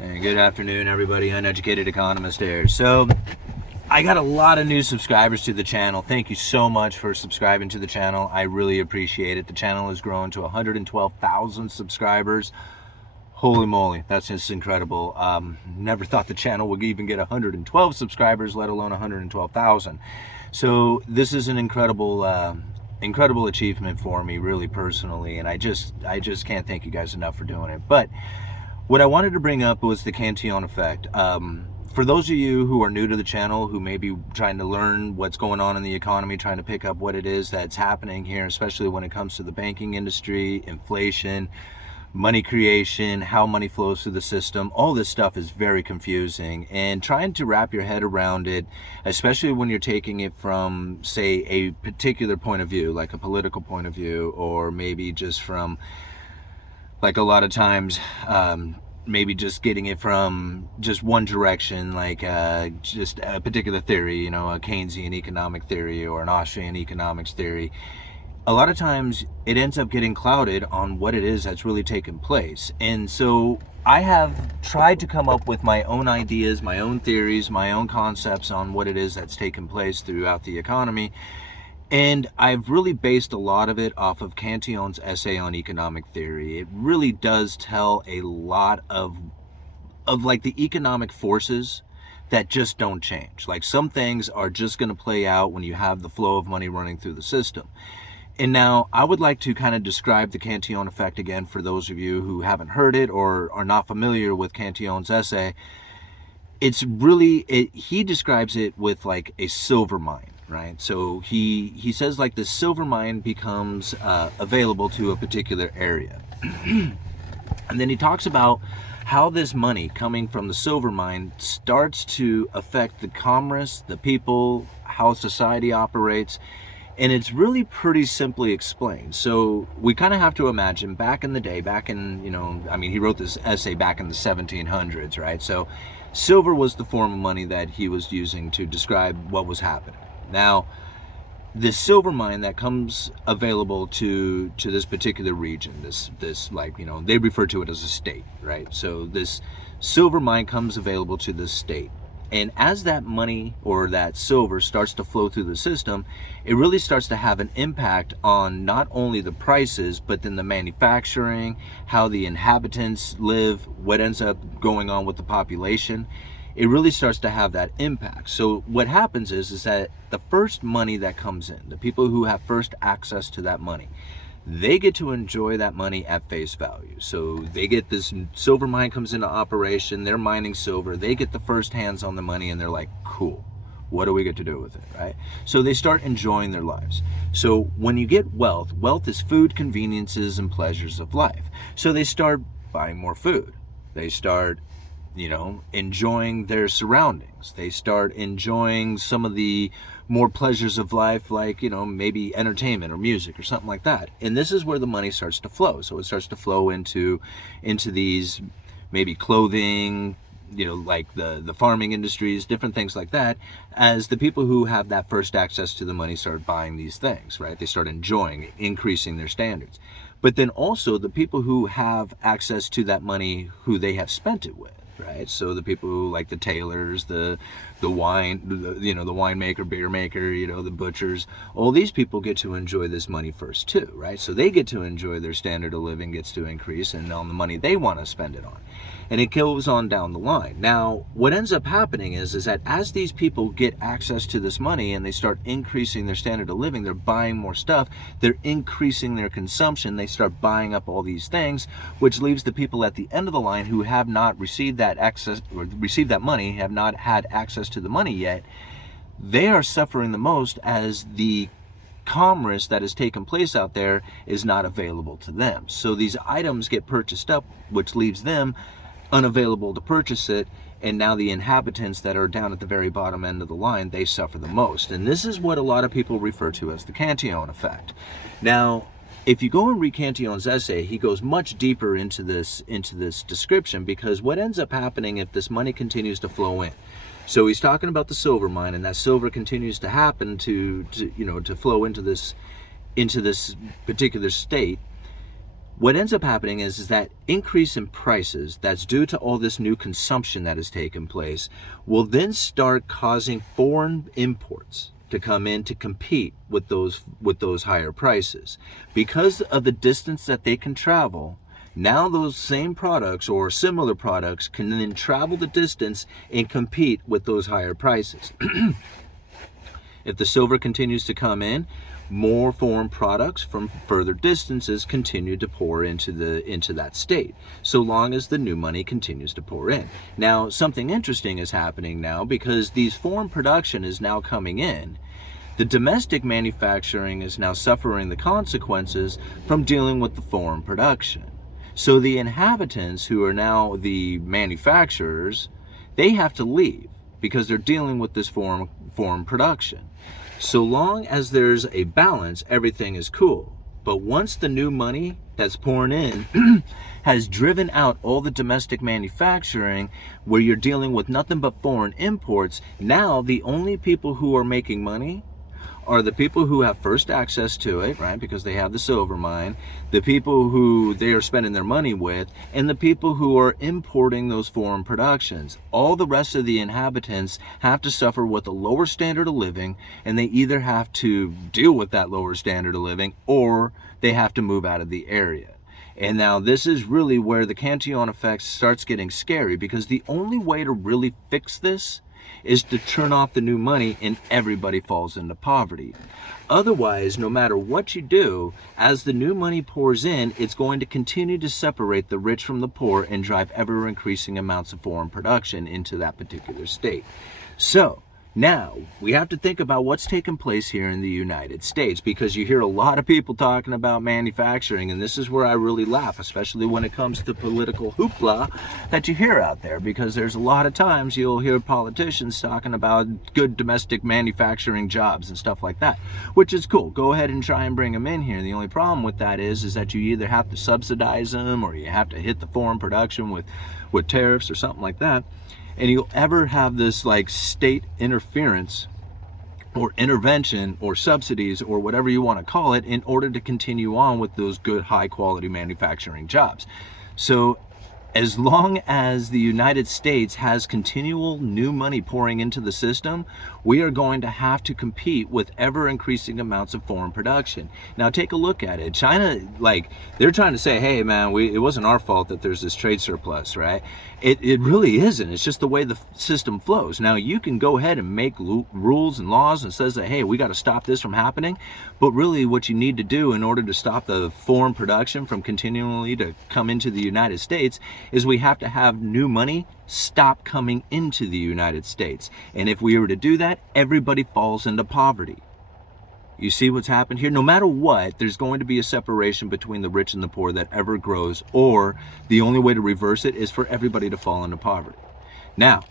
And good afternoon, everybody. Uneducated Economist here. So, I got a lot of new subscribers to the channel. Thank you so much for subscribing to the channel. I really appreciate it. The channel has grown to 112,000 subscribers. Holy moly, that's just incredible. Never thought the channel would even get 112 subscribers, let alone 112,000. So this is an incredible achievement for me, really personally, and I just can't thank you guys enough for doing it. But what I wanted to bring up was the Cantillon effect. For those of you who are new to the channel, who may be trying to learn what's going on in the economy, trying to pick up what it is that's happening here, especially when it comes to the banking industry, inflation, money creation, how money flows through the system, all this stuff is very confusing, and trying to wrap your head around it, especially when you're taking it from, say, a particular point of view, like a political point of view, or maybe just from, like a lot of times, maybe just getting it from just one direction, like just a particular theory, you know, a Keynesian economic theory or an Austrian economics theory. A lot of times it ends up getting clouded on what it is that's really taken place. And so I have tried to come up with my own ideas, my own theories, my own concepts on what it is that's taken place throughout the economy. And I've really based a lot of it off of Cantillon's essay on economic theory. It really does tell a lot of like the economic forces that just don't change. Like some things are just going to play out when you have the flow of money running through the system. And now I would like to kind of describe the Cantillon effect again for those of you who haven't heard it or are not familiar with Cantillon's essay. It's really, he describes it with like a silver mine, right? So he says like the silver mine becomes available to a particular area. And then he talks about how this money coming from the silver mine starts to affect the commerce, the people, how society operates. And it's really pretty simply explained. So we kind of have to imagine back in the day, back in, you know, I mean, he wrote this essay back in the 1700s, right? So silver was the form of money that he was using to describe what was happening. Now, this silver mine that comes available to this particular region, this like, you know, they refer to it as a state, right? So this silver mine comes available to this state. And as that money or that silver starts to flow through the system, it really starts to have an impact on not only the prices, but then the manufacturing, how the inhabitants live, what ends up going on with the population. It really starts to have that impact. So what happens is that the first money that comes in, the people who have first access to that money, they get to enjoy that money at face value. So they get this silver mine comes into operation, they're mining silver, they get the first hands on the money and they're like, cool, what do we get to do with it, right? So they start enjoying their lives. So when you get wealth, wealth is food, conveniences, and pleasures of life. So they start buying more food. They start, you know, enjoying their surroundings. They start enjoying some of the more pleasures of life, like, you know, maybe entertainment or music or something like that. And this is where the money starts to flow. So it starts to flow into these maybe clothing, you know, like the farming industries, different things like that, as the people who have that first access to the money start buying these things, right? They start enjoying, increasing their standards. But then also the people who have access to that money, who they have spent it with, right? So the people who, like the tailors, the wine, you know, the winemaker, beer maker, you know, the butchers, all these people get to enjoy this money first too, right? So they get to enjoy their standard of living gets to increase and on the money they want to spend it on. And it goes on down the line. Now, what ends up happening is that as these people get access to this money and they start increasing their standard of living, they're buying more stuff, they're increasing their consumption, they start buying up all these things, which leaves the people at the end of the line who have not received that access or received that money, have not had access to the money yet. They are suffering the most as the commerce that has taken place out there is not available to them. So these items get purchased up, which leaves them unavailable to purchase it, and now the inhabitants that are down at the very bottom end of the line, they suffer the most. And this is what a lot of people refer to as the Cantillon effect. Now, if you go and read Cantillon's essay, he goes much deeper into this description, because what ends up happening if this money continues to flow in. So he's talking about the silver mine, and that silver continues to happen to flow into this particular state. what ends up happening is that increase in prices that's due to all this new consumption that has taken place will then start causing foreign imports to come in to compete with those higher prices. Because of the distance that they can travel, now those same products or similar products can then travel the distance and compete with those higher prices. If the silver continues to come in, more foreign products from further distances continue to pour into that state, so long as the new money continues to pour in. Now, something interesting is happening now because these foreign production is now coming in. The domestic manufacturing is now suffering the consequences from dealing with the foreign production. So the inhabitants, who are now the manufacturers, they have to leave because they're dealing with this foreign production. So long as there's a balance, everything is cool. But once the new money that's pouring in has driven out all the domestic manufacturing, where you're dealing with nothing but foreign imports, now the only people who are making money are the people who have first access to it, right? Because they have the silver mine, the people who they are spending their money with, and the people who are importing those foreign productions. All the rest of the inhabitants have to suffer with a lower standard of living, and they either have to deal with that lower standard of living or they have to move out of the area. And now this is really where the Cantillon effect starts getting scary, because the only way to really fix this is to turn off the new money and everybody falls into poverty. Otherwise, no matter what you do, as the new money pours in, it's going to continue to separate the rich from the poor and drive ever increasing amounts of foreign production into that particular state. So now we have to think about what's taking place here in the United States, because you hear a lot of people talking about manufacturing, and this is where I really laugh, especially when it comes to political hoopla that you hear out there, because there's a lot of times you'll hear politicians talking about good domestic manufacturing jobs and stuff like that, which is cool. Go ahead and try and bring them in here. The only problem with that is that you either have to subsidize them or you have to hit the foreign production with tariffs or something like that. And you'll ever have this like state interference or intervention or subsidies or whatever you want to call it in order to continue on with those good high quality manufacturing jobs. So as long as the United States has continual new money pouring into the system, we are going to have to compete with ever increasing amounts of foreign production. Now take a look at it. China, like, they're trying to say, hey man, it wasn't our fault that there's this trade surplus, right? It really isn't. It's just the way the system flows. Now you can go ahead and make rules and laws and says that, hey, we got to stop this from happening. But really what you need to do in order to stop the foreign production from continually to come into the United States is we have to have new money stop coming into the United States. And if we were to do that, everybody falls into poverty. You see what's happened here? No matter what, there's going to be a separation between the rich and the poor that ever grows, or the only way to reverse it is for everybody to fall into poverty. Now,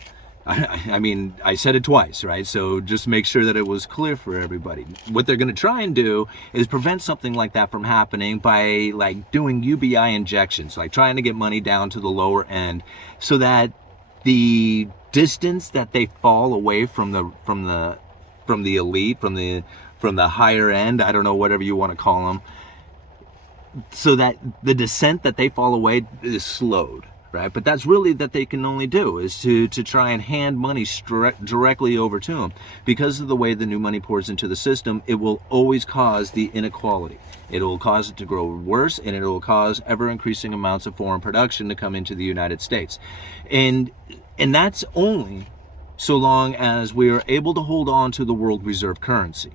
I mean, I said it twice, right? So just make sure that it was clear for everybody. What they're going to try and do is prevent something like that from happening by like doing UBI injections, like trying to get money down to the lower end so that the distance that they fall away from the elite, from the higher end, I don't know, whatever you want to call them, so that the descent that they fall away is slowed, right? But that's really that they can only do is to try and hand money directly over to them. Because of the way the new money pours into the system, it will always cause the inequality. It will cause it to grow worse, and it will cause ever increasing amounts of foreign production to come into the United States. And that's only so long as we are able to hold on to the world reserve currency.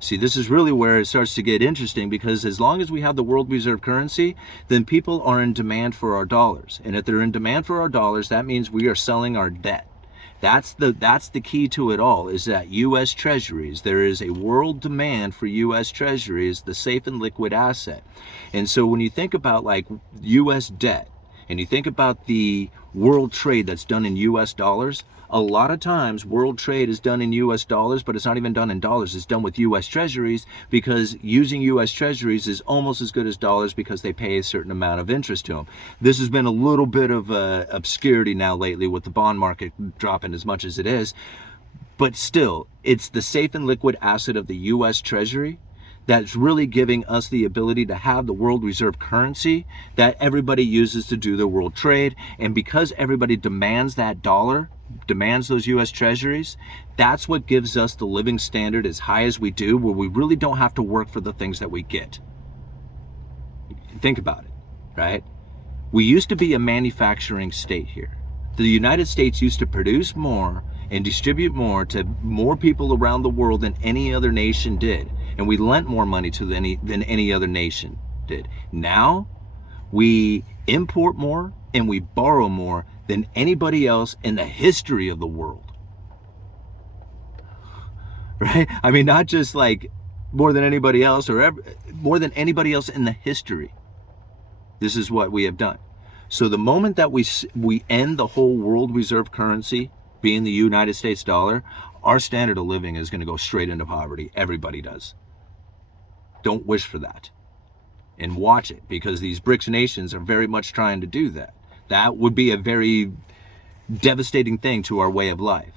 See, this is really where it starts to get interesting, because as long as we have the world reserve currency, then people are in demand for our dollars. And if they're in demand for our dollars, that means we are selling our debt. That's the key to it all, is that U.S. Treasuries, there is a world demand for U.S. Treasuries, the safe and liquid asset. And so when you think about like U.S. debt, and you think about the world trade that's done in U.S. dollars, a lot of times world trade is done in U.S. dollars, but it's not even done in dollars. It's done with U.S. Treasuries, because using U.S. Treasuries is almost as good as dollars because they pay a certain amount of interest to them. This has been a little bit of obscurity now lately with the bond market dropping as much as it is. But still, it's the safe and liquid asset of the U.S. Treasury that's really giving us the ability to have the world reserve currency that everybody uses to do their world trade. And because everybody demands that dollar, demands those US Treasuries, that's what gives us the living standard as high as we do, where we really don't have to work for the things that we get. Think about it, right? We used to be a manufacturing state here. The United States used to produce more and distribute more to more people around the world than any other nation did. And we lent more money to than any other nation did. Now, we import more and we borrow more than anybody else in the history of the world. Right? I mean, not just like more than anybody else or more than anybody else in the history. This is what we have done. So the moment that we end the whole world reserve currency being the United States dollar, our standard of living is going to go straight into poverty. Everybody does. Don't wish for that. And watch it, because these BRICS nations are very much trying to do that. That would be a very devastating thing to our way of life.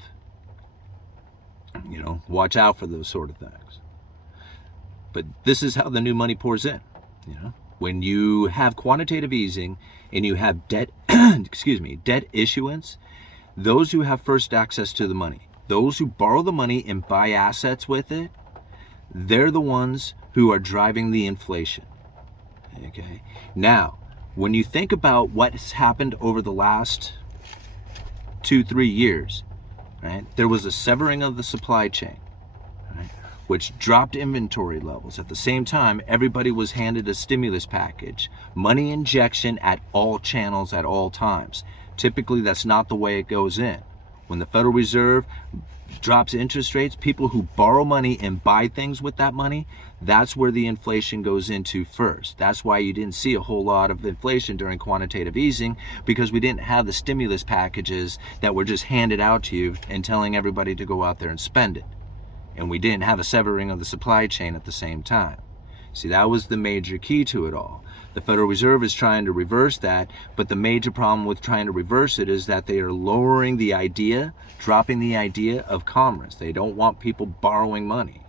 You know, watch out for those sort of things. But this is how the new money pours in. You know, when you have quantitative easing and you have debt, debt issuance, those who have first access to the money, those who borrow the money and buy assets with it, they're the ones who are driving the inflation. Okay. Now, when you think about what's happened over the last 2-3 years, right? There was a severing of the supply chain, right, which dropped inventory levels. At the same time, everybody was handed a stimulus package, money injection at all channels at all times. Typically, that's not the way it goes in. When the Federal Reserve drops interest rates, people who borrow money and buy things with that money, that's where the inflation goes into first. That's why you didn't see a whole lot of inflation during quantitative easing, because we didn't have the stimulus packages that were just handed out to you and telling everybody to go out there and spend it. And we didn't have a severing of the supply chain at the same time. See, that was the major key to it all. The Federal Reserve is trying to reverse that, but the major problem with trying to reverse it is that they are lowering the idea, dropping the idea of commerce. They don't want people borrowing money.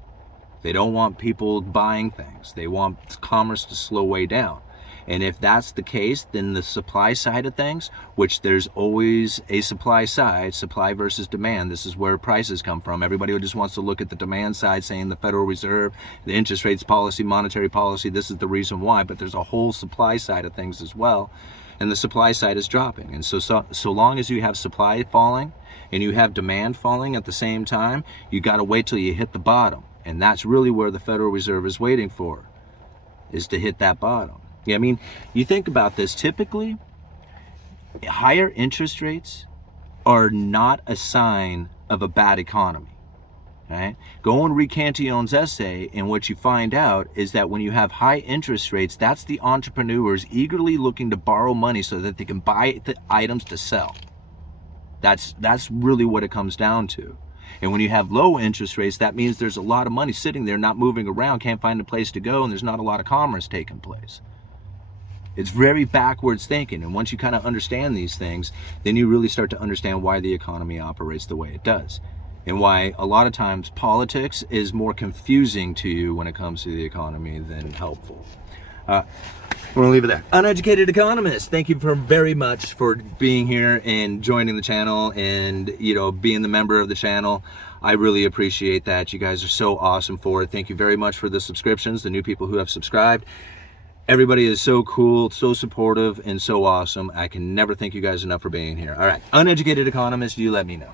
They don't want people buying things. They want commerce to slow way down. And if that's the case, then the supply side of things, which there's always a supply side, supply versus demand, this is where prices come from. Everybody just wants to look at the demand side, saying the Federal Reserve, the interest rates policy, monetary policy, this is the reason why, but there's a whole supply side of things as well. And the supply side is dropping. And so long as you have supply falling and you have demand falling at the same time, you got to wait till you hit the bottom. And that's really where the Federal Reserve is waiting for, is to hit that bottom. Yeah, I mean, you think about this, typically, higher interest rates are not a sign of a bad economy, right? Go and read Cantillon's essay, and what you find out is that when you have high interest rates, that's the entrepreneurs eagerly looking to borrow money so that they can buy the items to sell. That's really what it comes down to. And when you have low interest rates, that means there's a lot of money sitting there, not moving around, can't find a place to go, and there's not a lot of commerce taking place. It's very backwards thinking. And once you kind of understand these things, then you really start to understand why the economy operates the way it does. And why a lot of times politics is more confusing to you when it comes to the economy than helpful. We're gonna leave it there. Uneducated Economist, thank you very much for being here and joining the channel and, you know, being the member of the channel. I really appreciate that. You guys are so awesome for it. Thank you very much for the subscriptions, the new people who have subscribed. Everybody is so cool, so supportive, and so awesome. I can never thank you guys enough for being here. All right, Uneducated Economist, you let me know.